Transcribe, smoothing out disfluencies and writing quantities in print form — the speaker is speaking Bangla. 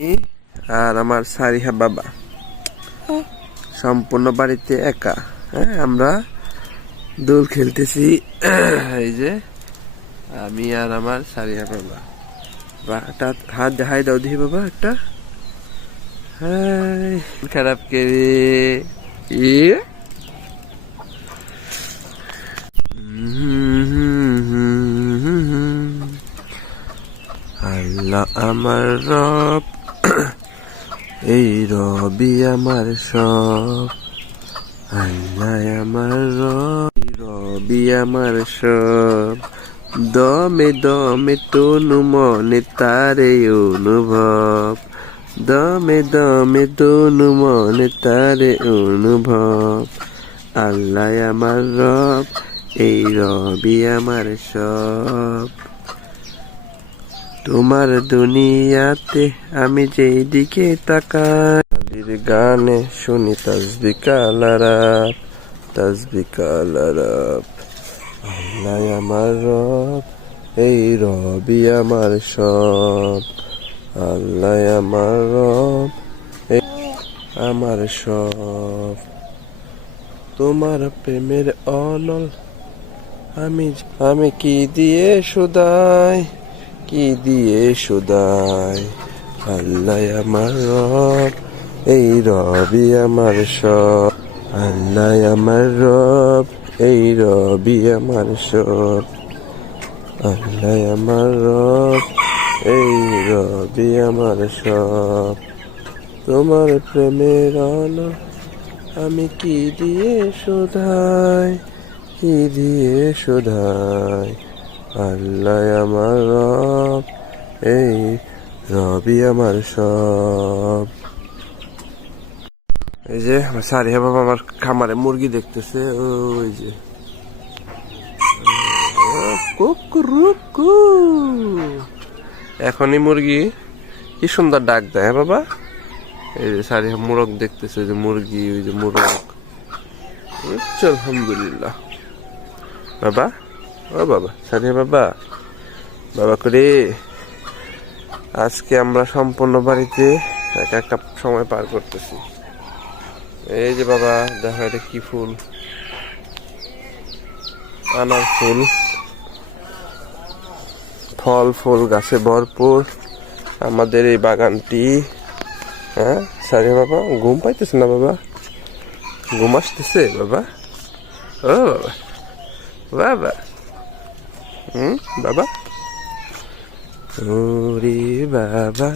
আর আমার সারিহা বাবা সম্পূর্ণ বাড়িতে একা। হ্যাঁ, আমরা দোল খেলতেছি। এই যে আমি আর আমার সারিহা বাবা। হাত দেখাই দাও দেখি বাবা একটা। হ্যাঁ, খারাপ কে আল্লাহ আমার রব, এই রবি আমার সব। আল্লাহ আমার রবি আমার সব। দমে দমে তনু মনে তারে অনুভব। দমে দমে তনু মনে তারে অনুভব। আল্লাহ আমার রব, এই রবি আমার সব। তোমার দুনিয়াতে আমি যেই দিকে তাকাই, আলীর গানে শুনি তাসবিহ কালারাত, তাসবিহ কালারাত। আল্লাহ আমার রব, এই রবি আমার সব। আল্লাহ আমার রব, এই আমার সব। তোমার প্রেমের অনল আমি কি দিয়ে শুধাই, কি দিয়ে শুধাই। আল্লাহ আমার রব, এই রবি আমার সব। আল্লাহ আমার রব, এই রবি আমার সব। আল্লাহ আমার রব, এই রবি আমার সব। তোমার প্রেমের অনল আমি কি দিয়ে শুধাই, কি দিয়ে শুধাই। আল্লাহ আমার রব, এই রবি আমার সব। এই যে সারিহা বাবা আমার খামারে মুরগি দেখতেছে। ওই যে কুকুরুকু, এখনই মুরগি কি সুন্দর ডাক দেয়। হ্যাঁ বাবা, এই যে সারিহা মুরগ দেখতেছে, যে মুরগি, ওই যে মুরগ। আলহামদুলিল্লাহ বাবা। ও বাবা, সারিহা বাবা, বাবা করে আজকে আমরা সম্পূর্ণ বাড়িতে একা একটা সময় পার করতেছি। এই যে বাবা দেখো, এটা কি ফুল, আনার ফুল। ফল ফুল গাছে ভরপুর আমাদের এই বাগানটি। হ্যাঁ সারিহা বাবা, ঘুম পাইতেছে না বাবা? ঘুম আসতেছে বাবা? ও বাবা, বাবা, বাবা, ওরে বাবা।